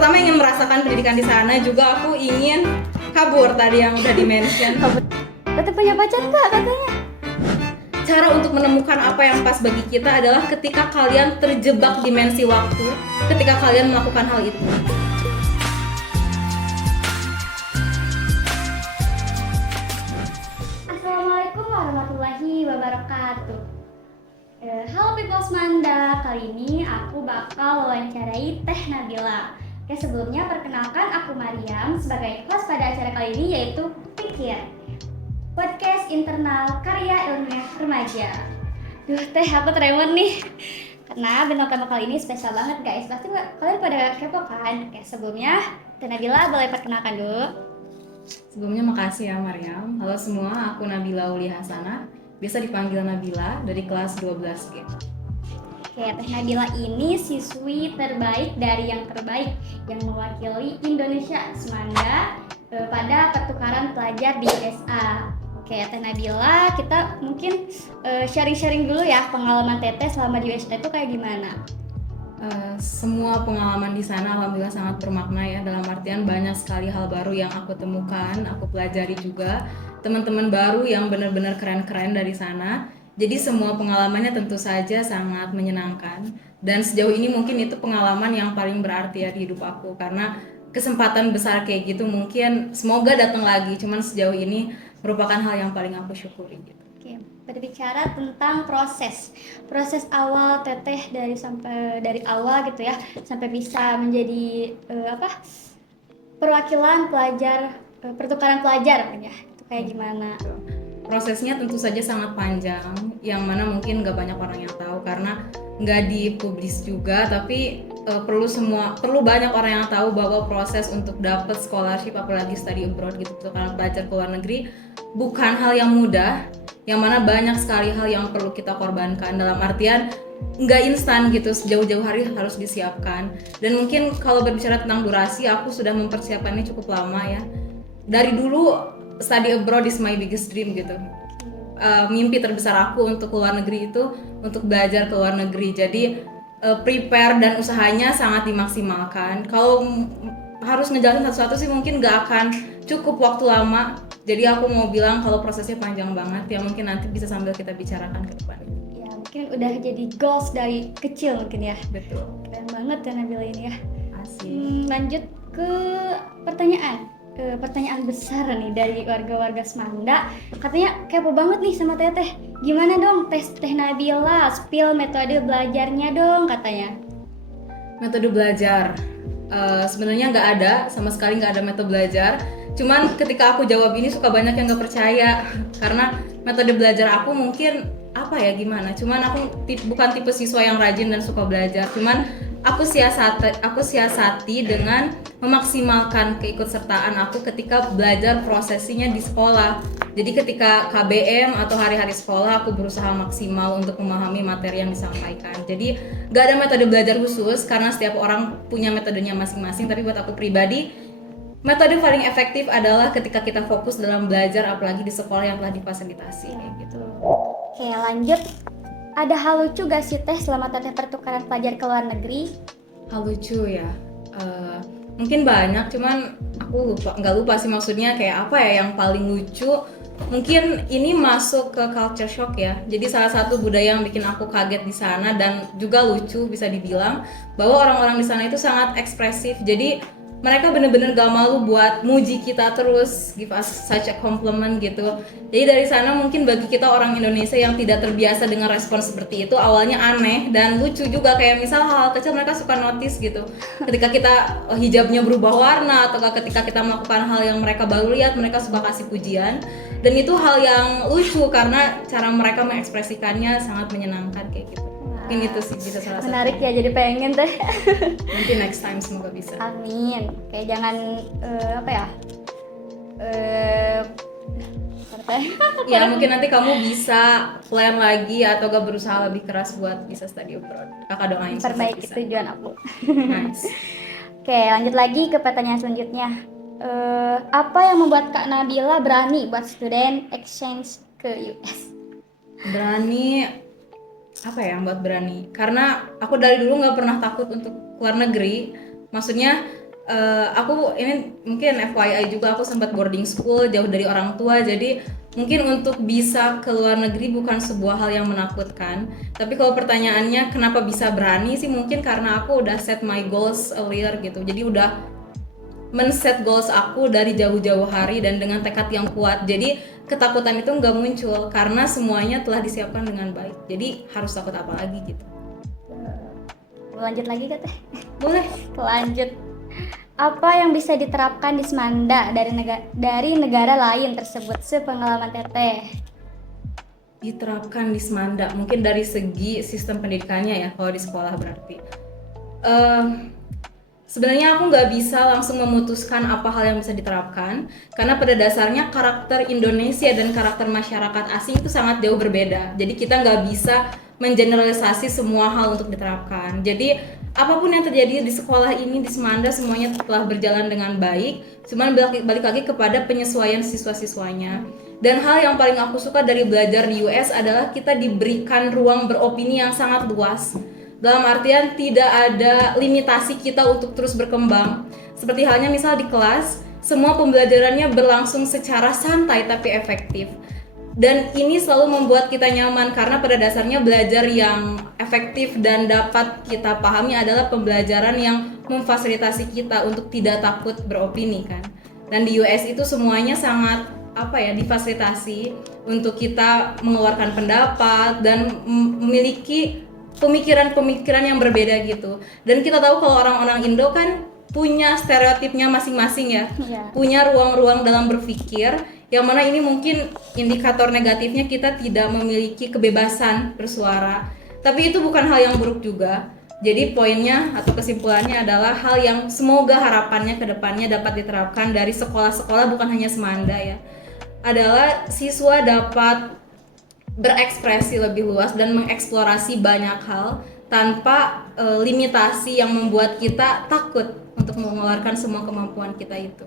pertama ingin merasakan pendidikan di sana, juga aku ingin kabur tadi yang udah di-mention. Teteh punya pacar nggak katanya? Cara untuk menemukan apa yang pas bagi kita adalah ketika kalian terjebak dimensi waktu, ketika kalian melakukan hal itu. Assalamualaikum warahmatullahi wabarakatuh. Halo People Manda, kali ini aku bakal wawancarai Teh Nabila. Oke, sebelumnya perkenalkan aku Mariam sebagai host pada acara kali ini, yaitu Pikir, podcast internal karya ilmiah remaja. Duh Teh, aku tremor nih karena bintang tamu kali ini spesial banget guys. Pasti kalian pada kepo kan? Oke, sebelumnya Teh Nabila boleh perkenalkan dulu. Sebelumnya makasih ya Mariam. Halo semua, aku Nabila Uli Hasanah, biasa dipanggil Nabila, dari kelas 12G. Oke, Teh Nabila ini siswi terbaik dari yang terbaik yang mewakili Indonesia Semanda pada pertukaran pelajar di USA. Oke, Teh Nabila, kita mungkin sharing-sharing dulu ya pengalaman Teteh selama di USA itu kayak gimana? Semua pengalaman di sana alhamdulillah sangat bermakna ya, dalam artian banyak sekali hal baru yang aku temukan, aku pelajari juga teman-teman baru yang benar-benar keren-keren dari sana. Jadi semua pengalamannya tentu saja sangat menyenangkan, dan sejauh ini mungkin itu pengalaman yang paling berarti ya di hidup aku, karena kesempatan besar kayak gitu mungkin semoga datang lagi, cuman sejauh ini merupakan hal yang paling aku syukuri gitu. Oke, berbicara tentang proses awal Teteh dari awal gitu ya sampai bisa menjadi perwakilan pelajar pertukaran pelajar ya, itu kayak gimana? Prosesnya tentu saja sangat panjang, yang mana mungkin nggak banyak orang yang tahu karena nggak dipublis juga, tapi perlu banyak orang yang tahu bahwa proses untuk dapat scholarship, apalagi study abroad gitu, karena pelajar ke luar negeri bukan hal yang mudah, yang mana banyak sekali hal yang perlu kita korbankan, dalam artian nggak instan gitu, jauh-jauh hari harus disiapkan. Dan mungkin kalau berbicara tentang durasi, aku sudah mempersiapkannya cukup lama ya, dari dulu. Study abroad is my biggest dream gitu. Mimpi terbesar aku untuk keluar negeri itu untuk belajar ke luar negeri. Jadi prepare dan usahanya sangat dimaksimalkan. Kalau harus ngejalanin satu-satu sih mungkin gak akan cukup waktu lama. Jadi aku mau bilang kalau prosesnya panjang banget ya, mungkin nanti bisa sambil kita bicarakan ke depan. Ya mungkin udah jadi goals dari kecil mungkin ya. Betul. Keren banget ya Nabila ini ya. Asik. Lanjut ke pertanyaan besar nih dari warga-warga Semanda. Katanya kepo banget nih sama Teteh. Gimana dong Teh Nabila, spill metode belajarnya dong katanya. Metode belajar sebenarnya nggak ada, sama sekali nggak ada metode belajar. Cuman ketika aku jawab ini suka banyak yang nggak percaya karena metode belajar aku mungkin apa ya gimana. Cuman aku bukan tipe siswa yang rajin dan suka belajar. Cuman aku siasati dengan memaksimalkan keikutsertaan aku ketika belajar prosesinya di sekolah. Jadi ketika KBM atau hari-hari sekolah aku berusaha maksimal untuk memahami materi yang disampaikan. Jadi gak ada metode belajar khusus karena setiap orang punya metodenya masing-masing. Tapi buat aku pribadi, metode paling efektif adalah ketika kita fokus dalam belajar, apalagi di sekolah yang telah difasilitasi kayak gitu. Oke, lanjut. Ada hal lucu gak sih Teh selama Teteh pertukaran pelajar ke luar negeri? Hal lucu ya, mungkin banyak, cuman aku nggak lupa sih maksudnya kayak apa ya yang paling lucu. Mungkin ini masuk ke culture shock ya. Jadi salah satu budaya yang bikin aku kaget di sana dan juga lucu bisa dibilang bahwa orang-orang di sana itu sangat ekspresif. Jadi mereka bener-bener gak malu buat muji kita terus, give us such a compliment gitu. Jadi dari sana mungkin bagi kita orang Indonesia yang tidak terbiasa dengan respon seperti itu, awalnya aneh dan lucu juga, kayak misal hal-hal kecil mereka suka notice gitu. Ketika kita hijabnya berubah warna atau ketika kita melakukan hal yang mereka baru lihat, mereka suka kasih pujian. Dan itu hal yang lucu karena cara mereka mengekspresikannya sangat menyenangkan kayak gitu. Mungkin itu sih bisa salah satu. Menarik ya, jadi pengen Teh. Nanti next time semoga bisa. Amin. Kayak jangan Ya mungkin nanti kamu bisa plan lagi atau gak berusaha lebih keras buat bisa study abroad. Kakak doain perbaiki tujuan aku. Nice. Oke, lanjut lagi ke pertanyaan selanjutnya. Apa yang membuat Kak Nabila berani buat student exchange ke US? Berani apa ya yang buat berani? Karena aku dari dulu nggak pernah takut untuk keluar negeri. Maksudnya Aku ini mungkin FYI juga, aku sempat boarding school jauh dari orang tua, jadi mungkin untuk bisa ke luar negeri bukan sebuah hal yang menakutkan. Tapi kalau pertanyaannya kenapa bisa berani sih, mungkin karena aku udah set my goals earlier gitu. Jadi udah men-set goals aku dari jauh-jauh hari dan dengan tekad yang kuat. Jadi ketakutan itu nggak muncul karena semuanya telah disiapkan dengan baik. Jadi harus takut apa lagi gitu. Lanjut lagi Kak Teh. Boleh. Lanjut. Apa yang bisa diterapkan di Semanda dari negara lain tersebut sepengalaman Teteh? Diterapkan di Semanda mungkin dari segi sistem pendidikannya ya, kalau di sekolah berarti. Sebenarnya aku nggak bisa langsung memutuskan apa hal yang bisa diterapkan karena pada dasarnya karakter Indonesia dan karakter masyarakat asing itu sangat jauh berbeda. Jadi kita nggak bisa mengeneralisasi semua hal untuk diterapkan. Jadi apapun yang terjadi di sekolah ini, di Semanda, semuanya telah berjalan dengan baik. Cuman balik lagi kepada penyesuaian siswa-siswanya. Dan hal yang paling aku suka dari belajar di US adalah kita diberikan ruang beropini yang sangat luas. Dalam artian tidak ada limitasi kita untuk terus berkembang. Seperti halnya misal di kelas, semua pembelajarannya berlangsung secara santai tapi efektif. Dan ini selalu membuat kita nyaman karena pada dasarnya belajar yang efektif dan dapat kita pahami adalah pembelajaran yang memfasilitasi kita untuk tidak takut beropini kan. Dan di US itu semuanya sangat difasilitasi untuk kita mengeluarkan pendapat dan memiliki pemikiran-pemikiran yang berbeda gitu. Dan kita tahu kalau orang-orang Indo kan punya stereotipnya masing-masing ya. Punya ruang-ruang dalam berpikir yang mana ini mungkin indikator negatifnya kita tidak memiliki kebebasan bersuara. Tapi itu bukan hal yang buruk juga. Jadi poinnya atau kesimpulannya adalah hal yang semoga harapannya ke depannya dapat diterapkan dari sekolah-sekolah, bukan hanya Semanda ya. Adalah siswa dapat berekspresi lebih luas dan mengeksplorasi banyak hal tanpa limitasi yang membuat kita takut untuk mengeluarkan semua kemampuan kita itu.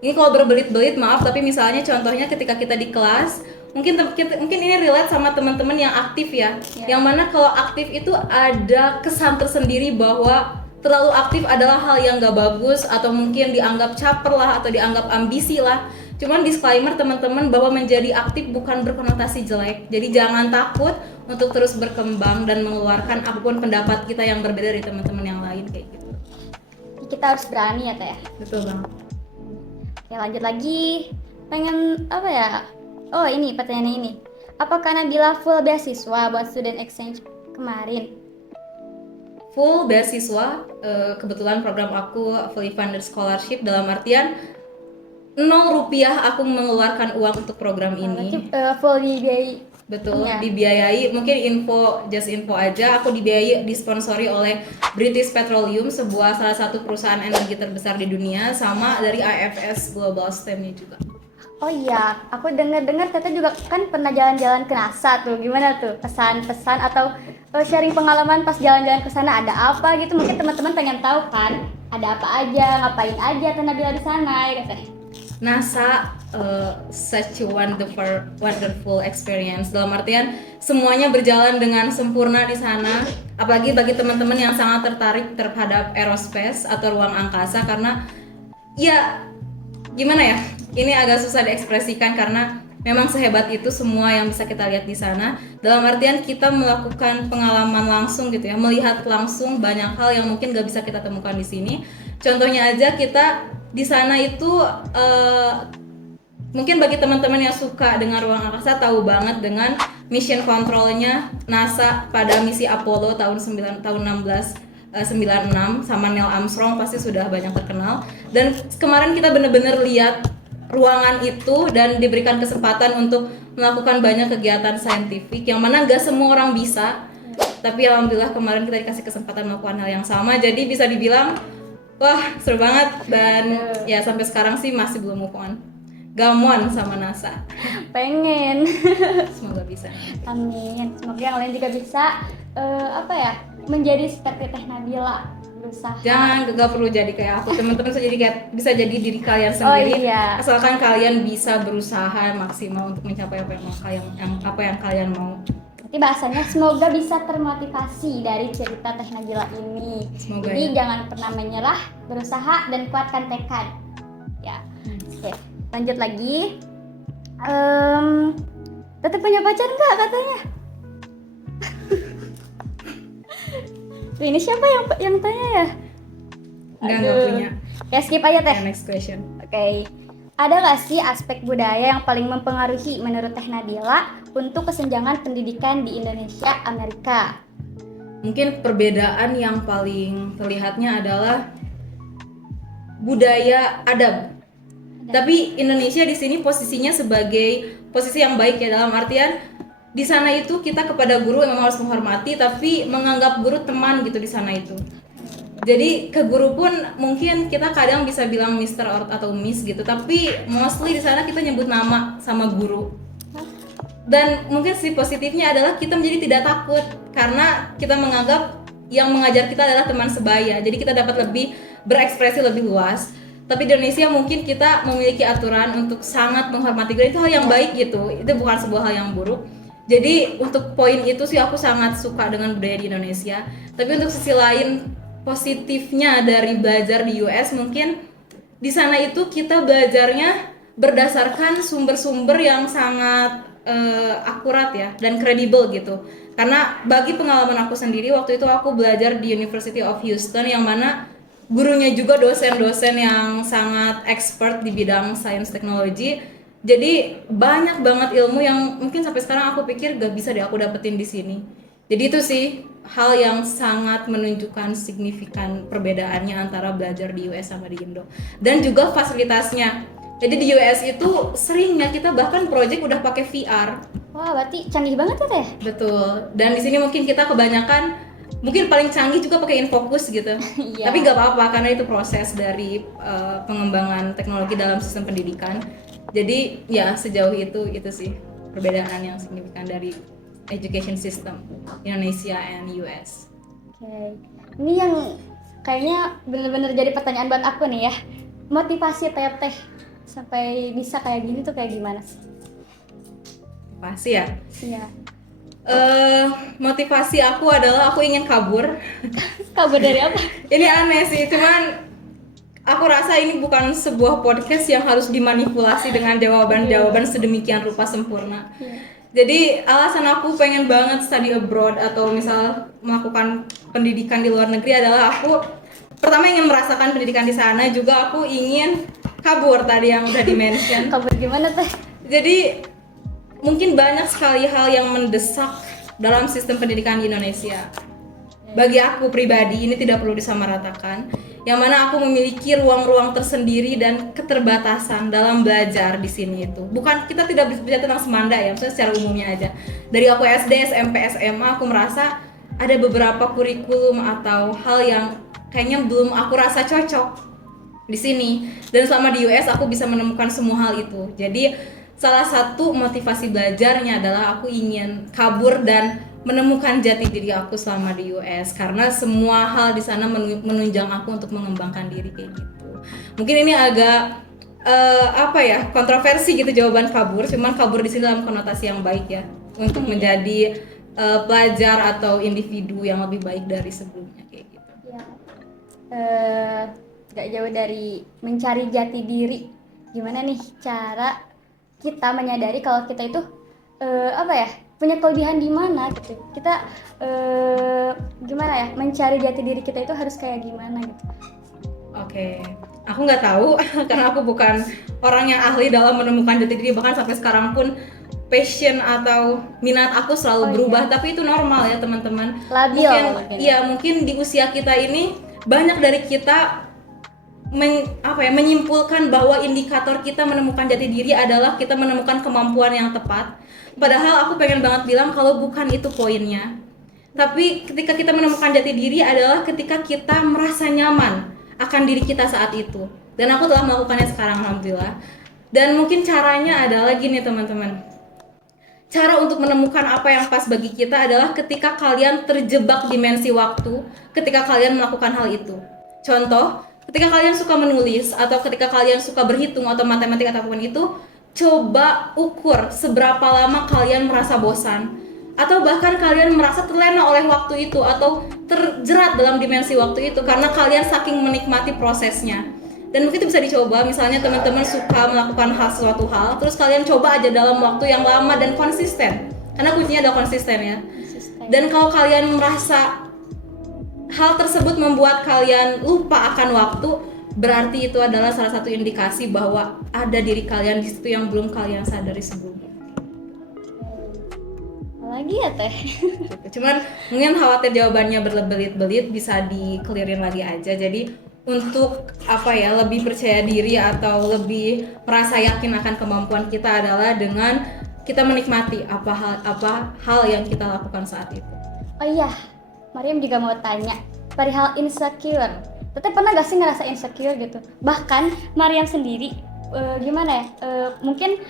Ini kalau berbelit-belit maaf, tapi misalnya contohnya ketika kita di kelas, mungkin ini relate sama teman-teman yang aktif ya. Yang mana kalau aktif itu ada kesan tersendiri bahwa terlalu aktif adalah hal yang gak bagus atau mungkin dianggap caper lah atau dianggap ambisi lah. Cuman disclaimer teman-teman bahwa menjadi aktif bukan berkonotasi jelek. Jadi jangan takut untuk terus berkembang dan mengeluarkan apapun pendapat kita yang berbeda dari teman-teman yang lain kayak gitu. Kita harus berani ya Teh ya. Betul banget. Oke, lanjut lagi. Pengen apa ya? Oh ini pertanyaannya ini. Apakah Nabila full beasiswa buat student exchange kemarin? Full beasiswa, kebetulan program aku fully funded scholarship, dalam artian 0 rupiah aku mengeluarkan uang untuk program ini. Full dibiayai. Betul, dibiayai. Mungkin info aja, aku dibiayai, disponsori oleh British Petroleum, salah satu perusahaan energi terbesar di dunia, sama dari IFS Global STEM-nya juga. Oh iya, aku dengar Teteh juga kan pernah jalan-jalan ke NASA tuh. Gimana tuh pesan-pesan atau sharing pengalaman pas jalan-jalan ke sana, ada apa gitu? Mungkin teman-teman pengen tahu kan, ada apa aja, ngapain aja Teh Nabila di sana ya Teh. NASA such a wonderful experience. Dalam artian semuanya berjalan dengan sempurna di sana. Apalagi bagi teman-teman yang sangat tertarik terhadap aerospace atau ruang angkasa, karena ya gimana ya? Ini agak susah diekspresikan karena memang sehebat itu semua yang bisa kita lihat di sana. Dalam artian kita melakukan pengalaman langsung gitu ya, melihat langsung banyak hal yang mungkin gak bisa kita temukan di sini. Contohnya aja kita di sana itu mungkin bagi teman-teman yang suka dengan ruang angkasa tahu banget dengan mission controlnya NASA pada misi Apollo tahun 1696 sama Neil Armstrong, pasti sudah banyak terkenal. Dan kemarin kita benar-benar lihat ruangan itu dan diberikan kesempatan untuk melakukan banyak kegiatan saintifik yang mana gak semua orang bisa, tapi alhamdulillah kemarin kita dikasih kesempatan melakukan hal yang sama. Jadi bisa dibilang wah seru banget, dan ya sampai sekarang sih masih belum move on. Gamon sama NASA. Pengen. Semoga bisa. Amin. Semoga yang lain juga bisa menjadi seperti Teh Nabila, berusaha. Jangan gak perlu jadi kayak aku, teman-teman bisa jadi diri kalian sendiri. Asalkan kalian bisa berusaha maksimal untuk mencapai apa yang kalian mau. Nanti bahasanya semoga bisa termotivasi dari cerita Teh Nabila ini. Semoga Jadi ya. jangan pernah menyerah, berusaha dan kuatkan tekad. Ya, oke. Lanjut lagi. Teteh punya pacar nggak katanya? Tuh, ini siapa yang tanya ya? Nggak Aduh. punya. Oke, skip aja Teh. Okay, next question. Oke. Ada nggak sih aspek budaya yang paling mempengaruhi menurut Teh Nabila untuk kesenjangan pendidikan di Indonesia, Amerika? Mungkin perbedaan yang paling terlihatnya adalah budaya adab. Tapi Indonesia di sini posisinya sebagai posisi yang baik ya, dalam artian di sana itu kita kepada guru memang harus menghormati, tapi menganggap guru teman gitu di sana itu. Jadi ke guru pun mungkin kita kadang bisa bilang Mister atau Miss gitu, tapi mostly di sana kita nyebut nama sama guru. Dan mungkin sisi positifnya adalah kita menjadi tidak takut karena kita menganggap yang mengajar kita adalah teman sebaya. Jadi kita dapat lebih berekspresi lebih luas. Tapi di Indonesia mungkin kita memiliki aturan untuk sangat menghormati guru, itu hal yang baik gitu. Itu bukan sebuah hal yang buruk. Jadi untuk poin itu sih aku sangat suka dengan budaya di Indonesia. Tapi untuk sisi lain positifnya dari belajar di US mungkin di sana itu kita belajarnya berdasarkan sumber-sumber yang sangat akurat ya dan kredibel gitu. Karena bagi pengalaman aku sendiri, waktu itu aku belajar di University of Houston yang mana gurunya juga dosen-dosen yang sangat expert di bidang sains teknologi. Jadi banyak banget ilmu yang mungkin sampai sekarang aku pikir gak bisa deh aku dapetin di sini. Jadi itu sih hal yang sangat menunjukkan signifikan perbedaannya antara belajar di US sama di Indo. Dan juga fasilitasnya. Jadi di US itu seringnya kita bahkan project udah pakai VR. Wah, berarti canggih banget ya Teh? Betul. Dan di sini mungkin kita kebanyakan mungkin paling canggih juga pakai Infocus gitu. Iya. Tapi nggak apa-apa karena itu proses dari pengembangan teknologi dalam sistem pendidikan. Jadi ya sejauh itu sih perbedaan yang signifikan dari education system Indonesia and US. Oke. Ini yang kayaknya bener-bener jadi pertanyaan buat aku nih ya. Motivasi Teteh sampai bisa kayak gini tuh kayak gimana sih? Pasti ya. Iya. Motivasi aku adalah aku ingin kabur. Kabur dari apa? Ini aneh sih, cuman aku rasa ini bukan sebuah podcast yang harus dimanipulasi dengan jawaban-jawaban sedemikian rupa sempurna. Jadi alasan aku pengen banget study abroad atau misal melakukan pendidikan di luar negeri adalah aku pertama ingin merasakan pendidikan di sana, juga aku ingin kabur tadi yang udah di-mention. Kabur gimana Teh? Jadi mungkin banyak sekali hal yang mendesak dalam sistem pendidikan di Indonesia. Bagi aku pribadi ini tidak perlu disamaratakan, yang mana aku memiliki ruang-ruang tersendiri dan keterbatasan dalam belajar di sini itu. Bukan, kita tidak berbicara tentang semanda ya, maksudnya secara umumnya aja. Dari aku SD, SMP, SMA aku merasa ada beberapa kurikulum atau hal yang kayaknya belum aku rasa cocok di sini. Dan selama di US aku bisa menemukan semua hal itu. Jadi salah satu motivasi belajarnya adalah aku ingin kabur dan menemukan jati diri aku selama di US, karena semua hal di sana menunjang aku untuk mengembangkan diri kayak gitu. Mungkin ini agak kontroversi gitu jawaban kabur, cuman kabur di sini dalam konotasi yang baik ya, untuk menjadi pelajar atau individu yang lebih baik dari sebelumnya kayak gitu. Ya. Gak jauh dari mencari jati diri. Gimana nih cara kita menyadari kalau kita itu punya kelebihan di mana gitu. Kita gimana ya, mencari jati diri kita itu harus kayak gimana gitu. Oke, aku nggak tahu karena aku bukan orang yang ahli dalam menemukan jati diri, bahkan sampai sekarang pun passion atau minat aku selalu berubah. Iya. Tapi itu normal ya teman-teman. Labil Mungkin ya mungkin di usia kita ini banyak dari kita menyimpulkan bahwa indikator kita menemukan jati diri adalah kita menemukan kemampuan yang tepat. Padahal aku pengen banget bilang kalau bukan itu poinnya. Tapi ketika kita menemukan jati diri adalah ketika kita merasa nyaman akan diri kita saat itu. Dan aku telah melakukannya sekarang, alhamdulillah. Dan mungkin caranya adalah gini teman-teman. Cara untuk menemukan apa yang pas bagi kita adalah ketika kalian terjebak dimensi waktu, ketika kalian melakukan hal itu. Contoh, ketika kalian suka menulis atau ketika kalian suka berhitung atau matematika ataupun itu, coba ukur seberapa lama kalian merasa bosan. atau bahkan kalian merasa terlena oleh waktu itu atau terjerat dalam dimensi waktu itu karena kalian saking menikmati prosesnya. Dan mungkin itu bisa dicoba, misalnya teman-teman suka melakukan suatu hal, terus kalian coba aja dalam waktu yang lama dan konsisten, karena kuncinya adalah konsisten ya. Dan kalau kalian merasa hal tersebut membuat kalian lupa akan waktu, berarti itu adalah salah satu indikasi bahwa ada diri kalian di situ yang belum kalian sadari sebelumnya. Lagi ya teh. Cuman mungkin khawatir jawabannya berbelit-belit, bisa di-clearin lagi aja. Jadi untuk lebih percaya diri atau lebih merasa yakin akan kemampuan kita adalah dengan kita menikmati apa hal yang kita lakukan saat itu. Oh iya, Mariam juga mau tanya perihal insecure. Teteh pernah gak sih ngerasa insecure gitu? Bahkan Mariam sendiri mungkin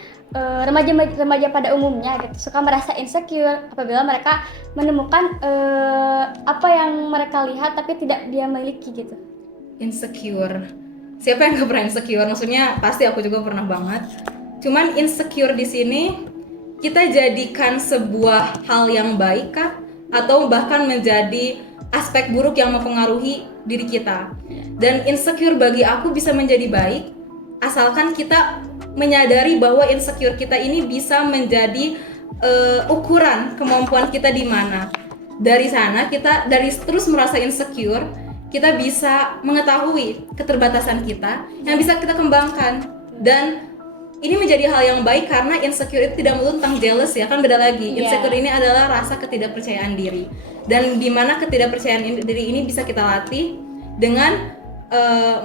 remaja pada umumnya gitu suka merasa insecure apabila mereka menemukan apa yang mereka lihat tapi tidak dia miliki gitu. Insecure, siapa yang gak pernah insecure? Maksudnya pasti aku juga pernah banget. Cuman insecure di sini kita jadikan sebuah hal yang baik kah? Atau bahkan menjadi aspek buruk yang mempengaruhi diri kita. Dan insecure bagi aku bisa menjadi baik asalkan kita menyadari bahwa insecure kita ini bisa menjadi ukuran kemampuan kita di mana. Dari sana dari terus merasa insecure, kita bisa mengetahui keterbatasan kita yang bisa kita kembangkan. Dan ini menjadi hal yang baik karena insecure itu tidak melulu tentang jealous ya, kan beda lagi. Insecure ini adalah rasa ketidakpercayaan diri. Dan di mana ketidakpercayaan diri ini bisa kita latih dengan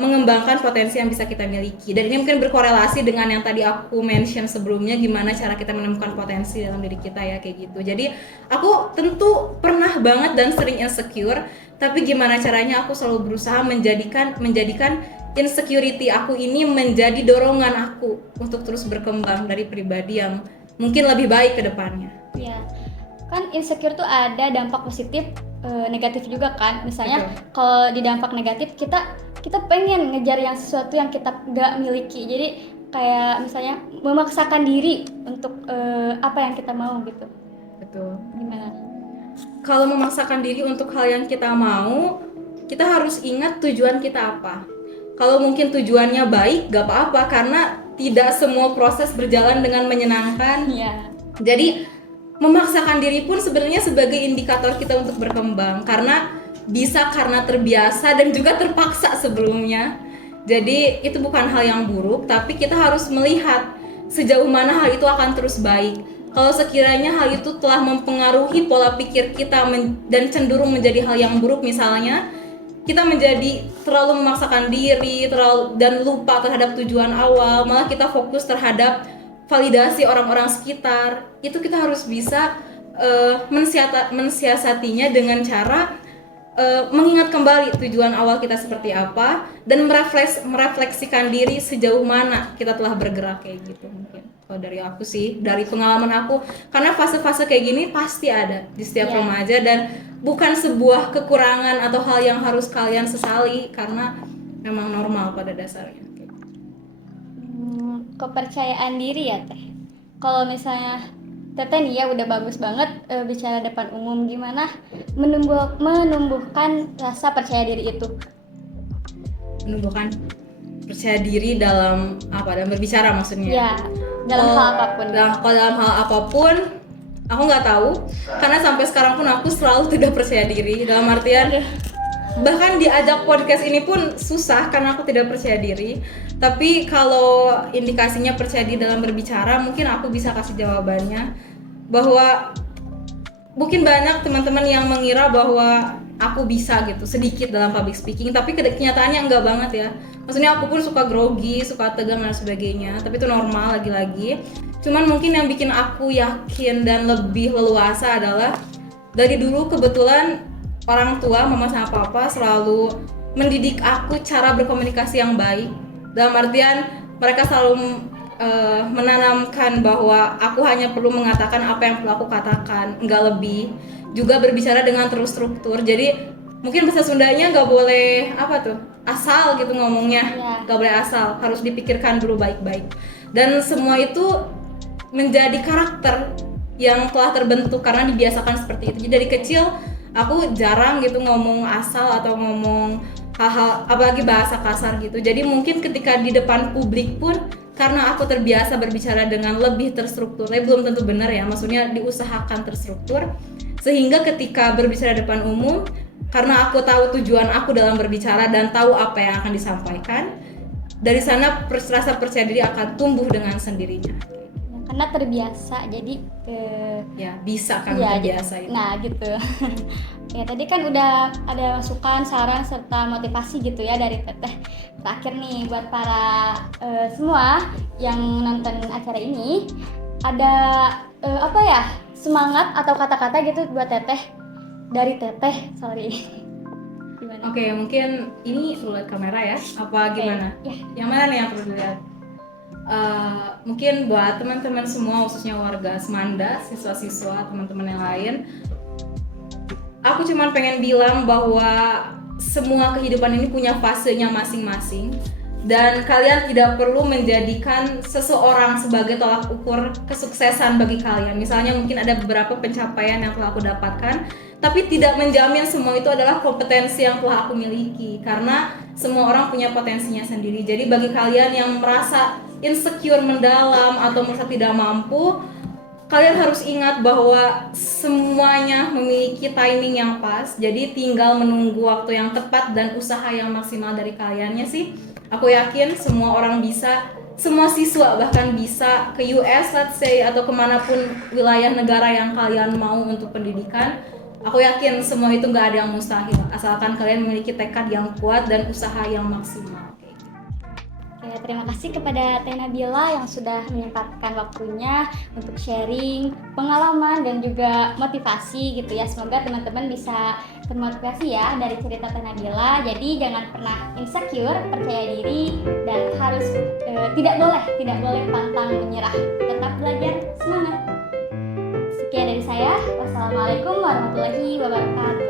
mengembangkan potensi yang bisa kita miliki. Dan ini mungkin berkorelasi dengan yang tadi aku mention sebelumnya, gimana cara kita menemukan potensi dalam diri kita ya, kayak gitu. Jadi aku tentu pernah banget dan sering insecure, tapi gimana caranya aku selalu berusaha menjadikan insecurity aku ini menjadi dorongan aku untuk terus berkembang dari pribadi yang mungkin lebih baik ke depannya. Iya. Kan insecure tuh ada dampak positif, negatif juga kan. Misalnya kalau di dampak negatif kita pengen ngejar yang sesuatu yang kita nggak miliki. Jadi kayak misalnya memaksakan diri untuk apa yang kita mau gitu. Betul. Gimana? Kalau memaksakan diri untuk hal yang kita mau, kita harus ingat tujuan kita apa. Kalau mungkin tujuannya baik, gak apa-apa karena tidak semua proses berjalan dengan menyenangkan. Iya. Jadi memaksakan diri pun sebenarnya sebagai indikator kita untuk berkembang, karena karena terbiasa dan juga terpaksa sebelumnya. Jadi itu bukan hal yang buruk, tapi kita harus melihat sejauh mana hal itu akan terus baik. Kalau sekiranya hal itu telah mempengaruhi pola pikir kita dan cenderung menjadi hal yang buruk, misalnya kita menjadi terlalu memaksakan diri dan lupa terhadap tujuan awal, malah kita fokus terhadap validasi orang-orang sekitar, itu kita harus bisa mensiasatinya dengan cara mengingat kembali tujuan awal kita seperti apa dan merefleksikan diri sejauh mana kita telah bergerak, kayak gitu. Mungkin kalau dari aku sih, dari pengalaman aku, karena fase-fase kayak gini pasti ada di setiap remaja dan bukan sebuah kekurangan atau hal yang harus kalian sesali karena memang normal pada dasarnya. Kepercayaan diri ya teh. Kalau misalnya Teteh nih ya udah bagus banget bicara depan umum, gimana menumbuhkan rasa percaya diri itu? Menumbuhkan percaya diri dalam dalam berbicara maksudnya? Ya, dalam hal apapun. Kalau dalam hal apapun, aku nggak tahu karena sampai sekarang pun aku selalu tidak percaya diri, dalam artian bahkan diajak podcast ini pun susah karena aku tidak percaya diri. Tapi kalau indikasinya percaya diri dalam berbicara, mungkin aku bisa kasih jawabannya bahwa mungkin banyak teman-teman yang mengira bahwa aku bisa gitu sedikit dalam public speaking, tapi kenyataannya enggak banget ya. Maksudnya aku pun suka grogi, suka tegang dan sebagainya, tapi itu normal lagi-lagi. Cuman mungkin yang bikin aku yakin dan lebih leluasa adalah dari dulu kebetulan orang tua, mama sama papa selalu mendidik aku cara berkomunikasi yang baik. Dalam artian mereka selalu menanamkan bahwa aku hanya perlu mengatakan apa yang perlu aku katakan, enggak lebih. Juga berbicara dengan terstruktur. Jadi mungkin bahasa Sundanya nggak boleh asal gitu ngomongnya, nggak boleh asal, harus dipikirkan dulu baik-baik. Dan semua itu menjadi karakter yang telah terbentuk karena dibiasakan seperti itu. Jadi dari kecil aku jarang gitu ngomong asal atau ngomong hal-hal apalagi bahasa kasar gitu. Jadi mungkin ketika di depan publik pun karena aku terbiasa berbicara dengan lebih terstruktur, tapi belum tentu benar ya, maksudnya diusahakan terstruktur, sehingga ketika berbicara di depan umum, karena aku tahu tujuan aku dalam berbicara dan tahu apa yang akan disampaikan, dari sana rasa percaya diri akan tumbuh dengan sendirinya. Karena terbiasa, jadi Ya bisa kan iya, terbiasa itu. nah gitu. Ya tadi kan udah ada masukan, saran serta motivasi gitu ya dari Teteh. Terakhir nih buat para semua yang nonton acara ini, ada apa ya, semangat atau kata-kata gitu buat Teteh dari Teteh, sorry. Gimana? Oke, mungkin ini lihat kamera ya, apa gimana? Ya. Yang mana nih yang perlu dilihat? Mungkin buat teman-teman semua, khususnya warga Semanda, siswa-siswa, teman-teman yang lain, aku cuma pengen bilang bahwa semua kehidupan ini punya fasenya masing-masing, dan kalian tidak perlu menjadikan seseorang sebagai tolak ukur kesuksesan bagi kalian. Misalnya mungkin ada beberapa pencapaian yang telah aku dapatkan, tapi tidak menjamin semua itu adalah kompetensi yang telah aku miliki, karena semua orang punya potensinya sendiri. Jadi bagi kalian yang merasa insecure mendalam atau merasa tidak mampu, kalian harus ingat bahwa semuanya memiliki timing yang pas. Jadi tinggal menunggu waktu yang tepat dan usaha yang maksimal dari kaliannya sih. Aku yakin semua orang bisa, semua siswa bahkan bisa ke US let's say, atau kemanapun wilayah negara yang kalian mau untuk pendidikan. Aku yakin semua itu nggak ada yang mustahil, asalkan kalian memiliki tekad yang kuat dan usaha yang maksimal. Oke, terima kasih kepada Teh Nabila yang sudah menyempatkan waktunya untuk sharing pengalaman dan juga motivasi gitu ya. Semoga teman-teman bisa termotivasi ya dari cerita Teh Nabila. Jadi jangan pernah insecure, percaya diri, dan harus tidak boleh pantang menyerah. Tetap belajar, semangat. Sekian dari saya. Wassalamualaikum warahmatullahi wabarakatuh.